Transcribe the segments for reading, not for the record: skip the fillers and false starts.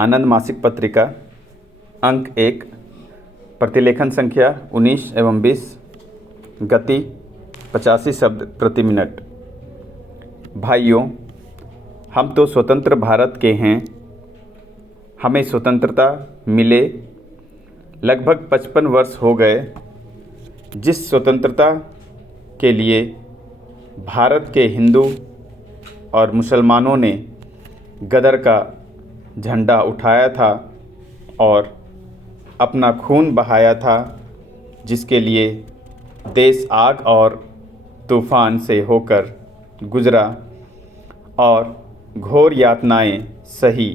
आनंद मासिक पत्रिका अंक 1 प्रतिलेखन संख्या 19 एवं 20 गति 85 शब्द प्रति मिनट। भाइयों, हम तो स्वतंत्र भारत के हैं। हमें स्वतंत्रता मिले लगभग 55 वर्ष हो गए। जिस स्वतंत्रता के लिए भारत के हिंदू और मुसलमानों ने गदर का झंडा उठाया था और अपना खून बहाया था, जिसके लिए देश आग और तूफ़ान से होकर गुज़रा और घोर यातनाएं सही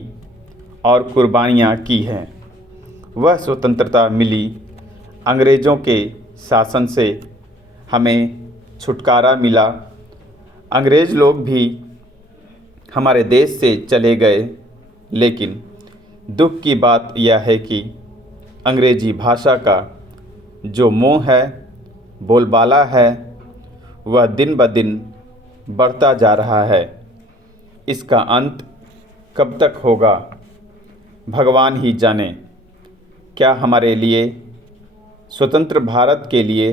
और कुर्बानियाँ की हैं, वह स्वतंत्रता मिली। अंग्रेज़ों के शासन से हमें छुटकारा मिला। अंग्रेज़ लोग भी हमारे देश से चले गए, लेकिन दुख की बात यह है कि अंग्रेज़ी भाषा का जो मोह है, बोलबाला है, वह दिन ब दिन बढ़ता जा रहा है। इसका अंत कब तक होगा, भगवान ही जाने। क्या हमारे लिए स्वतंत्र भारत के लिए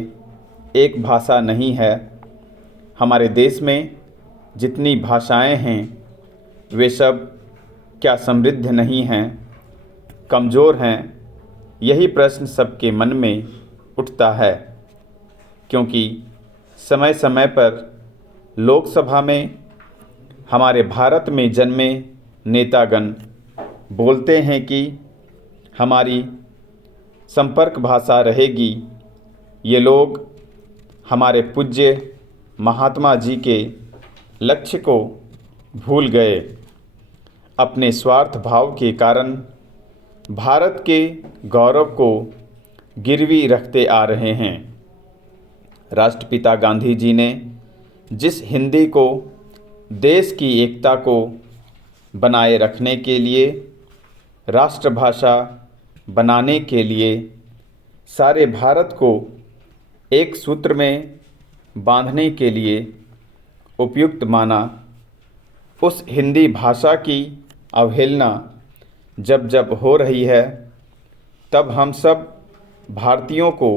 एक भाषा नहीं है? हमारे देश में जितनी भाषाएं हैं, वे सब क्या समृद्ध नहीं हैं, कमज़ोर हैं? यही प्रश्न सबके मन में उठता है, क्योंकि समय समय पर लोकसभा में हमारे भारत में जन्मे नेतागण बोलते हैं कि हमारी संपर्क भाषा रहेगी। ये लोग हमारे पूज्य महात्मा जी के लक्ष्य को भूल गए। अपने स्वार्थ भाव के कारण भारत के गौरव को गिरवी रखते आ रहे हैं। राष्ट्रपिता गांधी जी ने जिस हिंदी को देश की एकता को बनाए रखने के लिए, राष्ट्रभाषा बनाने के लिए, सारे भारत को एक सूत्र में बांधने के लिए उपयुक्त माना, उस हिंदी भाषा की अवहेलना जब जब हो रही है, तब हम सब भारतीयों को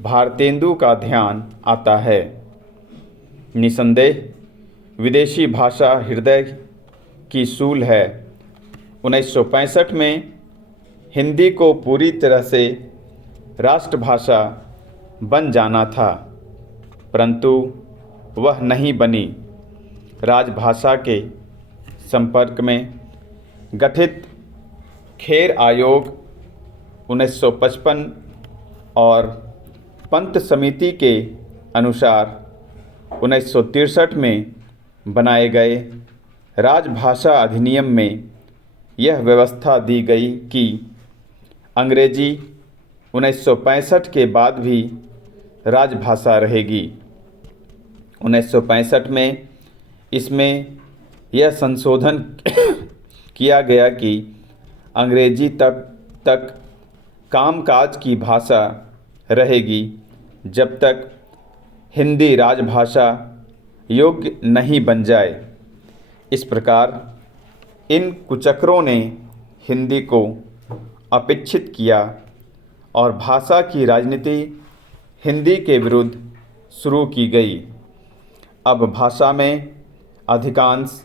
भारतेंदु का ध्यान आता है। निसंदेह विदेशी भाषा हृदय की सूल है। 1965 में हिंदी को पूरी तरह से राष्ट्रभाषा बन जाना था, परंतु वह नहीं बनी। राजभाषा के संपर्क में गठित खेर आयोग 1955 और पंत समिति के अनुसार 1963 में बनाए गए राजभाषा अधिनियम में यह व्यवस्था दी गई कि अंग्रेजी 1965 के बाद भी राजभाषा रहेगी। 1965 में इसमें यह संशोधन किया गया कि अंग्रेजी तब तक कामकाज की भाषा रहेगी जब तक हिंदी राजभाषा योग्य नहीं बन जाए। इस प्रकार इन कुचक्रों ने हिंदी को अपेक्षित किया और भाषा की राजनीति हिंदी के विरुद्ध शुरू की गई। अब भाषा में अधिकांश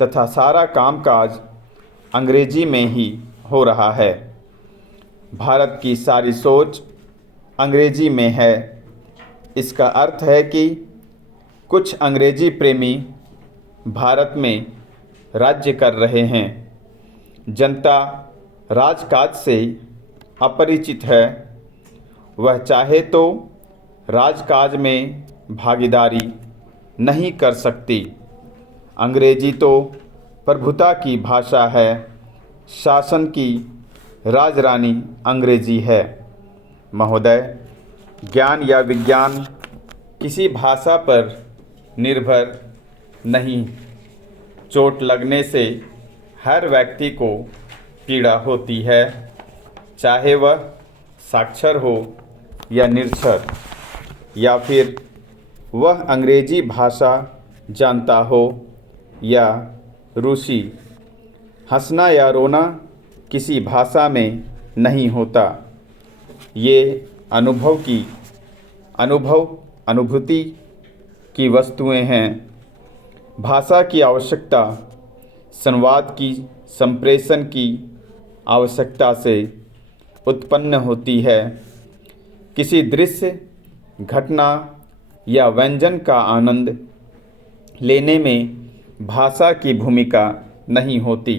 तथा सारा कामकाज अंग्रेजी में ही हो रहा है। भारत की सारी सोच अंग्रेजी में है। इसका अर्थ है कि कुछ अंग्रेजी प्रेमी भारत में राज्य कर रहे हैं। जनता राजकाज से अपरिचित है। वह चाहे तो राजकाज में भागीदारी नहीं कर सकती। अंग्रेजी तो प्रभुता की भाषा है। शासन की राजरानी अंग्रेजी है। महोदय, ज्ञान या विज्ञान किसी भाषा पर निर्भर नहीं। चोट लगने से हर व्यक्ति को पीड़ा होती है, चाहे वह साक्षर हो या निरक्षर, या फिर वह अंग्रेजी भाषा जानता हो या रूसी। हंसना या रोना किसी भाषा में नहीं होता। ये अनुभूति की वस्तुएं हैं। भाषा की आवश्यकता संवाद की संप्रेषण की आवश्यकता से उत्पन्न होती है। किसी दृश्य, घटना या व्यंजन का आनंद लेने में भाषा की भूमिका नहीं होती,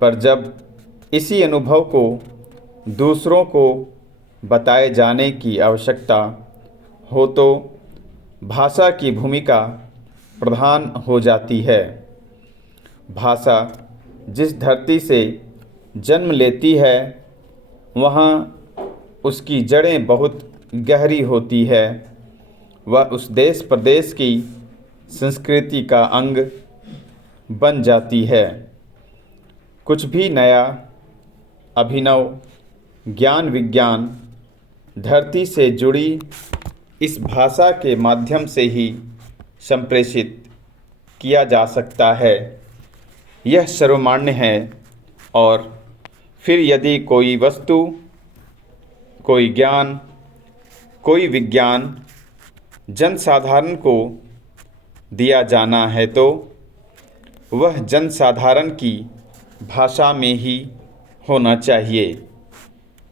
पर जब इसी अनुभव को दूसरों को बताए जाने की आवश्यकता हो तो भाषा की भूमिका प्रधान हो जाती है। भाषा जिस धरती से जन्म लेती है वहाँ उसकी जड़ें बहुत गहरी होती है। वह उस देश प्रदेश की संस्कृति का अंग बन जाती है। कुछ भी नया, अभिनव ज्ञान विज्ञान धरती से जुड़ी इस भाषा के माध्यम से ही संप्रेषित किया जा सकता है। यह सर्वमान्य है। और फिर यदि कोई वस्तु, कोई ज्ञान, कोई विज्ञान जनसाधारण को दिया जाना है तो वह जनसाधारण की भाषा में ही होना चाहिए।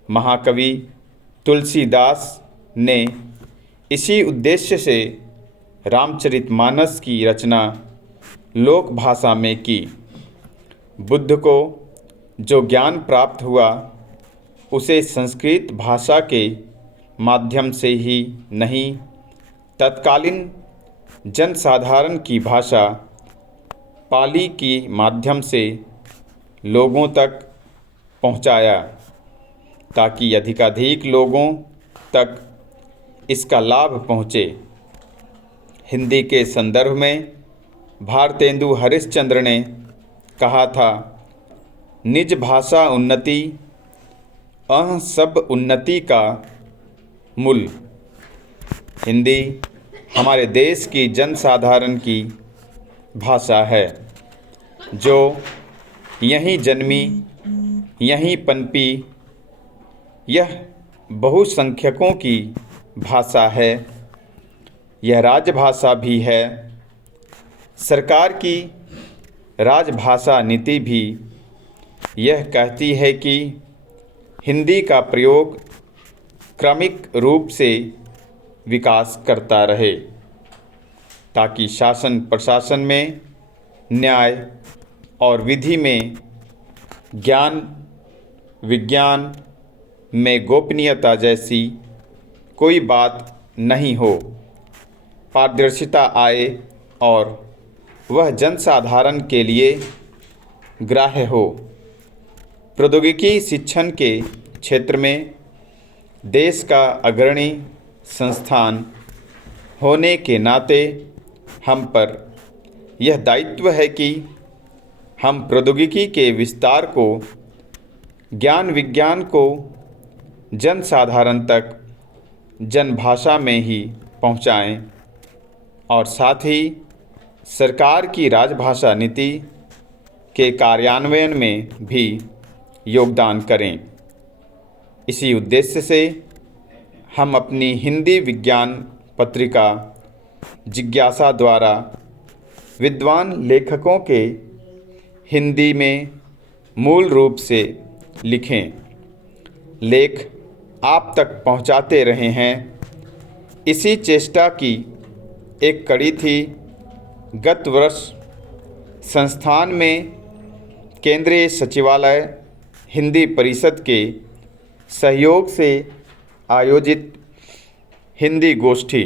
महाकवि तुलसीदास ने इसी उद्देश्य से रामचरितमानस की रचना लोक भाषा में की। बुद्ध को जो ज्ञान प्राप्त हुआ उसे संस्कृत भाषा के माध्यम से ही नहीं, तत्कालीन जनसाधारण की भाषा पाली के माध्यम से लोगों तक पहुंचाया, ताकि अधिकाधिक लोगों तक इसका लाभ पहुँचे। हिंदी के संदर्भ में भारतेंदु हरिश्चंद्र ने कहा था, निज भाषा उन्नति सब उन्नति का मूल। हिंदी हमारे देश की जनसाधारण की भाषा है, जो यहीं जन्मी, यहीं पनपी। यह बहुसंख्यकों की भाषा है। यह राजभाषा भी है। सरकार की राजभाषा नीति भी यह कहती है कि हिंदी का प्रयोग क्रमिक रूप से विकास करता रहे, ताकि शासन प्रशासन में, न्याय और विधि में, ज्ञान विज्ञान में गोपनीयता जैसी कोई बात नहीं हो, पारदर्शिता आए और वह जनसाधारण के लिए ग्राह्य हो। प्रौद्योगिकी शिक्षण के क्षेत्र में देश का अग्रणी संस्थान होने के नाते हम पर यह दायित्व है कि हम प्रौद्योगिकी के विस्तार को, ज्ञान विज्ञान को जनसाधारण तक जनभाषा में ही पहुँचाएँ और साथ ही सरकार की राजभाषा नीति के कार्यान्वयन में भी योगदान करें। इसी उद्देश्य से हम अपनी हिंदी विज्ञान पत्रिका जिज्ञासा द्वारा विद्वान लेखकों के हिंदी में मूल रूप से लिखें लेख आप तक पहुंचाते रहे हैं। इसी चेष्टा की एक कड़ी थी गत वर्ष संस्थान में केंद्रीय सचिवालय हिंदी परिषद के सहयोग से आयोजित हिंदी गोष्ठी।